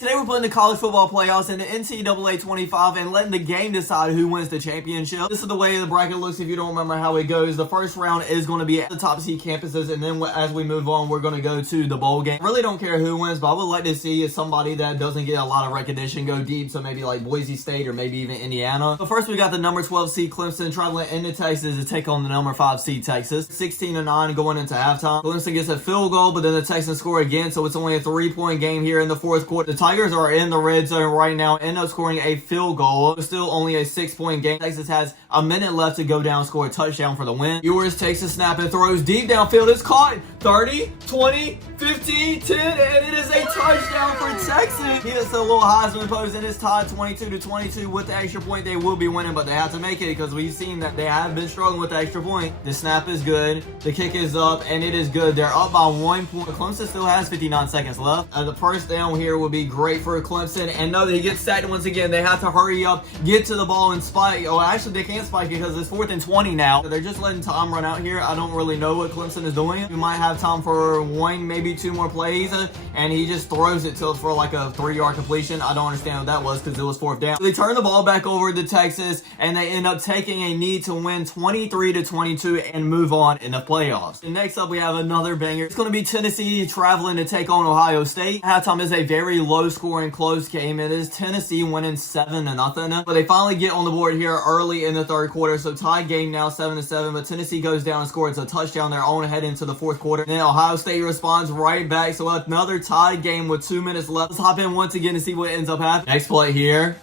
Today we're putting the college football playoffs in the NCAA 25 and letting the game decide who wins the championship. This is the way the bracket looks if you don't remember how it goes. The first round is going to be at the top seed campuses, and then as we move on, we're going to go to the bowl game. Really don't care who wins, but I would like to see somebody that doesn't get a lot of recognition go deep, so maybe like Boise State or maybe even Indiana. But first we got the number 12 seed Clemson traveling into Texas to take on the number 5 seed Texas. 16-9 going into halftime. Clemson gets a field goal, but then the Texans score again, so it's only a 3-point game here in the fourth quarter. The Tigers are in the red zone right now, end up scoring a field goal. It's still only a 6-point game. Texas has a minute left to go down, score a touchdown for the win. Ewers takes a snap and throws deep downfield. It's caught. 30, 20, 15, 10, and it is a touchdown for Texas. He hits a little Heisman pose, and it's tied 22-22 with the extra point. They will be winning, but they have to make it because we've seen that they have been struggling with the extra point. The snap is good. The kick is up, and it is good. They're up by 1 point. Clemson still has 59 seconds left. The first down here will be great for Clemson, and no, they get sacked once again. They have to hurry up, get to the ball, and spike. Oh, actually, they can't spike because it's 4th and 20 now. They're just letting time run out here. I don't really know what Clemson is doing. We might have time for one, maybe two more plays, and he just throws it for like a 3-yard completion. I don't understand what that was because it was 4th down. So they turn the ball back over to Texas, and they end up taking a knee to win 23-22 and move on in the playoffs. And next up, we have another banger. It's going to be Tennessee traveling to take on Ohio State. Halftime is a very low-scoring, close game. It is Tennessee winning 7-0, but they finally get on the board here early in the third quarter. So tied game now 7-7, but Tennessee goes down and scores a touchdown their own head into the fourth quarter. And then Ohio State responds right back. So another tied game with 2 minutes left. Let's hop in once again to see what ends up happening. Next play here.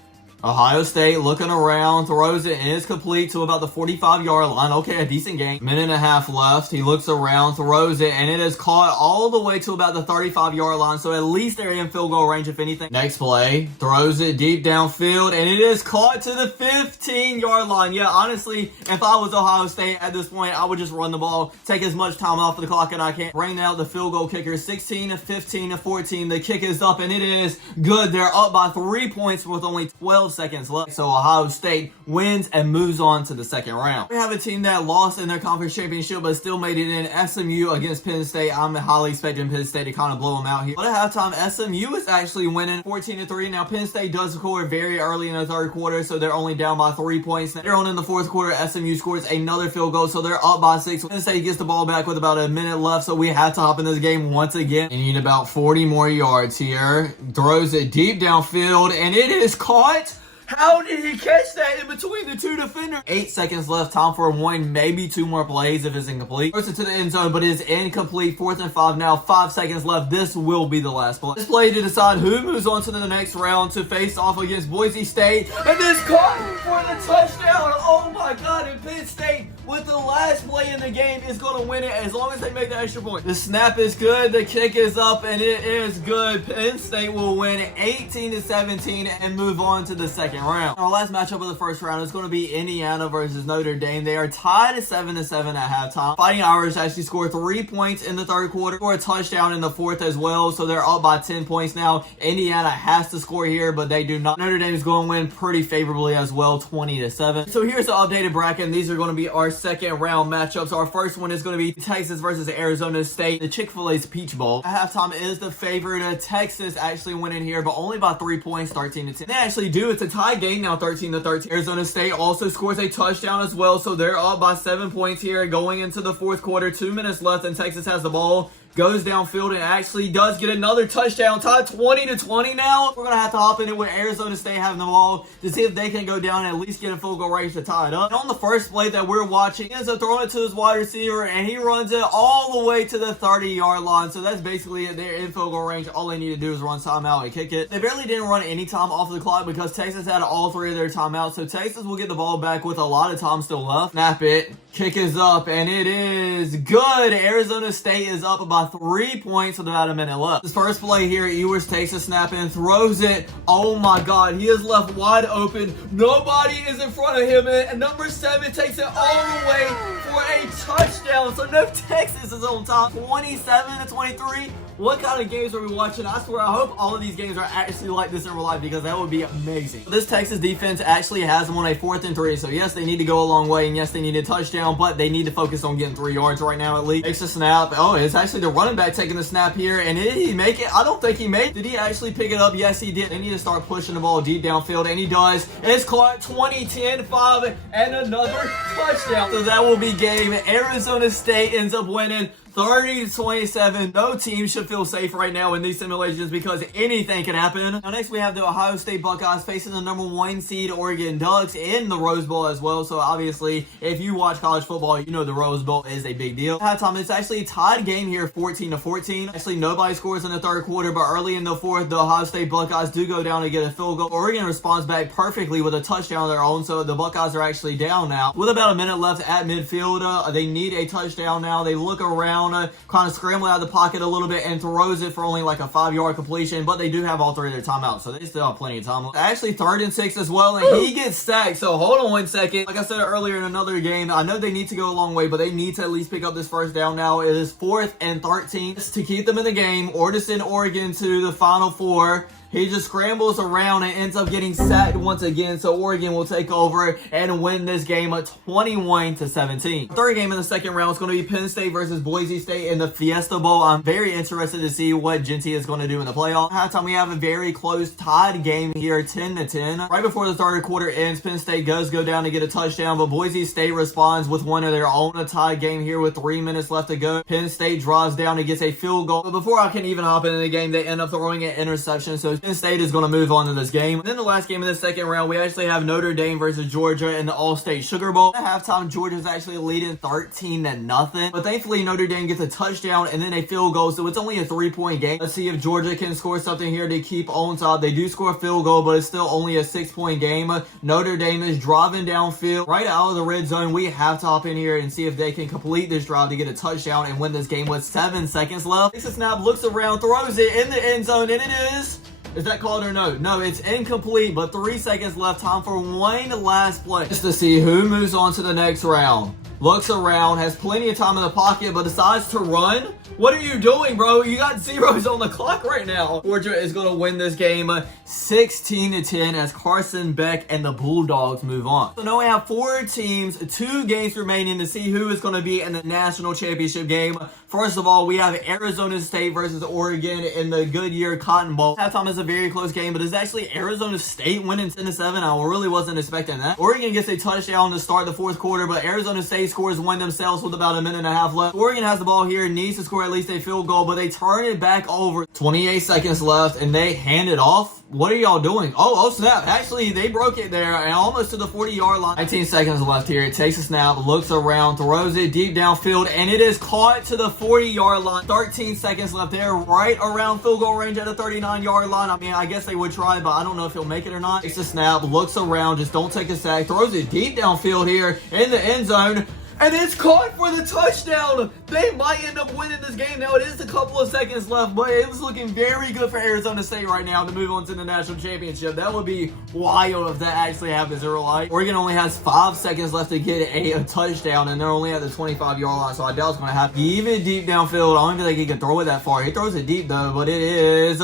Ohio State looking around, throws it, and it's complete to about the 45-yard line. Okay, a decent game. Minute and a half left. He looks around, throws it, and it is caught all the way to about the 35-yard line. So at least they're in field goal range, if anything. Next play, throws it deep downfield, and it is caught to the 15-yard line. Yeah, honestly, if I was Ohio State at this point, I would just run the ball, take as much time off the clock as I can. Bring out the field goal kicker, 16-15-14. The kick is up, and it is good. They're up by 3 points with only 12 seconds left. So Ohio State wins and moves on to the second round. We have a team that lost in their conference championship but still made it in. SMU against Penn State. I'm highly expecting Penn State to kind of blow them out here. But at halftime, SMU is actually winning 14-3. Now Penn State does score very early in the third quarter, so they're only down by 3 points. Later on in the fourth quarter, SMU scores another field goal, so they're up by 6. Penn State gets the ball back with about a minute left, so we have to hop in this game once again. You need about 40 more yards here. Throws it deep downfield, and it is caught. How did he catch that in between the two defenders? 8 seconds left. Time for one, maybe 2 more plays if it's incomplete. Throws it to the end zone, but it is incomplete. 4th and 5 now. 5 seconds left. This will be the last play. This play to decide who moves on to the next round to face off against Boise State. And this caught for the touchdown. Oh my God. And Penn State, with the last play in the game, is going to win it as long as they make the extra point. The snap is good. The kick is up, and it is good. Penn State will win 18-17 and move on to the second round. Our last matchup of the first round is going to be Indiana versus Notre Dame. They are tied at 7-7 at halftime. Fighting Irish actually scored 3 points in the third quarter, scored a touchdown in the fourth as well, so they're up by 10 points now. Indiana has to score here, but they do not. Notre Dame is going to win pretty favorably as well, 20-7. So here's the updated bracket, and these are going to be our second round matchups. Our first one is going to be Texas versus Arizona State. The Chick-fil-A's Peach Bowl. At halftime is the favorite. Texas actually winning here, but only by 3 points, 13-10. They actually do. It's a tie game now, 13-13. Arizona State also scores a touchdown as well, so they're up by 7 points here going into the fourth quarter. 2 minutes left, and Texas has the ball. Goes downfield and actually does get another touchdown. Tied 20-20 now. We're going to have to hop in it with Arizona State having the ball to see if they can go down and at least get a field goal range to tie it up. And on the first play that we're watching, he ends up throwing it to his wide receiver, and he runs it all the way to the 30-yard line. So that's basically it. They're in field goal range. All they need to do is run timeout and kick it. They barely didn't run any time off the clock because Texas had all 3 of their timeouts. So Texas will get the ball back with a lot of time still left. Snap it. Kick is up, and it is good. Arizona State is up by 3 points with about a minute left. This first play here, Ewers takes a snap and throws it. Oh my God, he is left wide open. Nobody is in front of him, and number 7 takes it all the way for a touchdown. So no, Texas is on top, 27-23. What kind of games are we watching? I swear, I hope all of these games are actually like this in real life because that would be amazing. This Texas defense actually has them on a 4th and 3. So yes, they need to go a long way, and yes, they need a touchdown, but they need to focus on getting 3 yards right now at least. Takes a snap. Oh, it's actually the running back taking the snap here, and did he make it? I don't think he made it. Did he actually pick it up? Yes, he did. They need to start pushing the ball deep downfield, and he does. It's caught 20-10-5, and another touchdown. So that will be game. Arizona State ends up winning 30-27. No team should feel safe right now in these simulations because anything can happen. Now next we have the Ohio State Buckeyes facing the number 1 seed Oregon Ducks in the Rose Bowl as well. So obviously, if you watch college football, you know the Rose Bowl is a big deal. At halftime, it's actually a tied game here, 14-14. Actually, nobody scores in the third quarter, but early in the fourth, the Ohio State Buckeyes do go down and get a field goal. Oregon responds back perfectly with a touchdown of their own, so the Buckeyes are actually down now. With about a minute left at midfield, they need a touchdown now. They look around, kind of scramble out of the pocket a little bit and throws it for only like a 5-yard completion, but they do have all 3 of their timeouts, so they still have plenty of time. Actually, 3rd and 6 as well, and he gets sacked, so hold on 1 second. Like I said earlier in another game, I know they need to go a long way, but they need to at least pick up this first down now. It is 4th and 13 to keep them in the game or to send Oregon to the Final Four. He just scrambles around and ends up getting sacked once again, so Oregon will take over and win this game at 21-17. Third game in the second round is going to be Penn State versus Boise State in the Fiesta Bowl. I'm very interested to see what Genty is going to do in the playoff. At halftime, we have a very close tied game here, 10-10. Right before the third quarter ends, Penn State does go down to get a touchdown, but Boise State responds with one of their own. A tied game here with 3 minutes left to go. Penn State draws down and gets a field goal, but before I can even hop into the game, they end up throwing an interception, so Penn State is going to move on to this game. And then the last game in the second round, we actually have Notre Dame versus Georgia in the All-State Sugar Bowl. At halftime, Georgia's actually leading 13-0, but thankfully Notre Dame gets a touchdown and then a field goal, so it's only a 3-point game. Let's see if Georgia can score something here to keep on top. They do score a field goal, but it's still only a 6-point game. Notre Dame is driving downfield right out of the red zone. We have to hop in here and see if they can complete this drive to get a touchdown and win this game with 7 seconds left. Takes a snap, looks around, throws it in the end zone, and it is that called or no? No, it's incomplete, but 3 seconds left. Time for one last play just to see who moves on to the next round. Looks around, has plenty of time in the pocket, but decides to run. What are you doing, bro? You got zeros on the clock right now. Georgia is going to win this game 16-10 as Carson Beck and the Bulldogs move on. So now we have 4 teams, 2 games remaining to see who is going to be in the national championship game. First of all, we have Arizona State versus Oregon in the Goodyear Cotton Bowl. Halftime is a very close game, but it's actually Arizona State winning 10-7. I really wasn't expecting that. Oregon gets a touchdown to start the fourth quarter, but Arizona State scores one themselves with about a minute and a half left. Oregon has the ball here, needs to score at least a field goal, but they turn it back over. 28 seconds left, and they hand it off. What are y'all doing? Oh snap. Actually, they broke it there and almost to the 40-yard line. 19 seconds left here. It takes a snap, looks around, throws it deep downfield, and it is caught to the 40-yard line. 13 seconds left there, right around field goal range at the 39-yard line. I mean, I guess they would try, but I don't know if he'll make it or not. Takes a snap, looks around, just don't take a sack, throws it deep downfield here in the end zone. And it's caught for the touchdown. They might end up winning this game. Now, it is a couple of seconds left, but it was looking very good for Arizona State right now to move on to the national championship. That would be wild if that actually happens in real life. Oregon only has 5 seconds left to get a touchdown, and they're only at the 25-yard line, so I doubt it's going to happen. Even deep downfield, I don't even think he can throw it that far. He throws it deep, though, but it is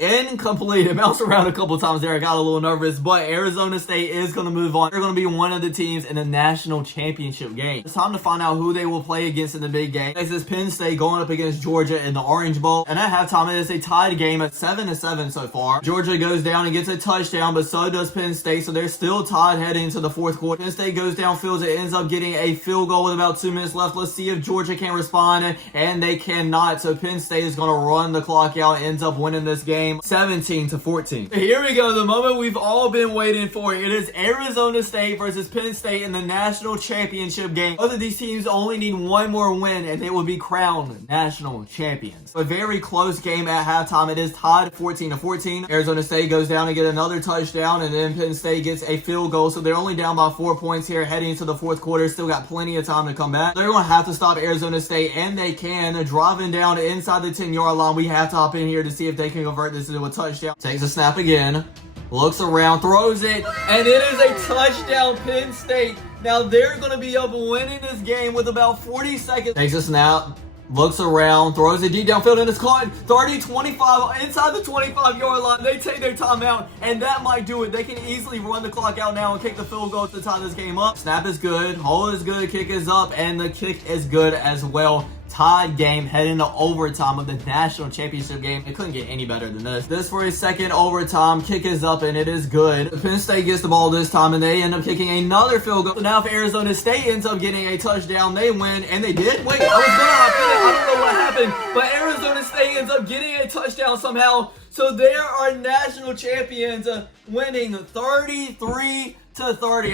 incomplete. It bounced around a couple times there. I got a little nervous, but Arizona State is going to move on. They're going to be one of the teams in the national championship game. It's time to find out who they will play against in the big game. Next is Penn State going up against Georgia in the Orange Bowl. And at halftime, it is a tied game at 7-7 so far. Georgia goes down and gets a touchdown, but so does Penn State, so they're still tied heading into the fourth quarter. Penn State goes downfield. It ends up getting a field goal with about 2 minutes left. Let's see if Georgia can respond, and they cannot. So Penn State is going to run the clock out and ends up winning this game 17-14. Here we go, the moment we've all been waiting for. It is Arizona State versus Penn State in the national championship game. Both of these teams only need one more win and they will be crowned national champions. A very close game at halftime. It is tied 14-14. Arizona State goes down and get another touchdown, and then Penn State gets a field goal, so they're only down by 4 points here heading into the fourth quarter. Still got plenty of time to come back. They're going to have to stop Arizona State, and they can. They're driving down inside the 10-yard line. We have to hop in here to see if they can convert this into a touchdown. Takes a snap again, looks around, throws it, and it is a touchdown, Penn State. Now they're going to be up winning this game with about 40 seconds. Takes a snap, looks around, throws it deep downfield, and it's caught 30-25 inside the 25-yard line. They take their timeout, and that might do it. They can easily run the clock out now and kick the field goal to tie this game up. Snap is good, hold is good, kick is up, and the kick is good as well. tied game heading to overtime of the national championship game. It couldn't get any better than this. This for a second overtime. Kick is up and it is good. Penn State gets the ball this time and they end up kicking another field goal. So now if Arizona State ends up getting a touchdown, they win, and they did. Wait, I was gonna hop in it. I don't know what happened, but Arizona State ends up getting a touchdown somehow. So they are national champions, winning 33-30.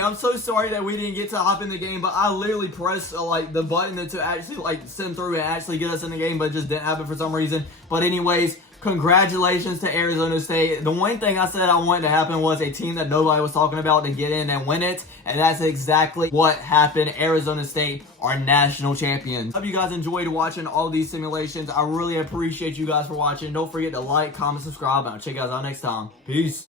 I'm so sorry that we didn't get to hop in the game, but I literally pressed like the button to actually like send through and actually get us in the game, but it just didn't happen for some reason. But anyways, congratulations to Arizona State. The one thing I said I wanted to happen was a team that nobody was talking about to get in and win it, and that's exactly what happened. Arizona State are national champions. Hope you guys enjoyed watching all these simulations. I really appreciate you guys for watching. Don't forget to like, comment, subscribe, and I'll check you guys out next time. Peace.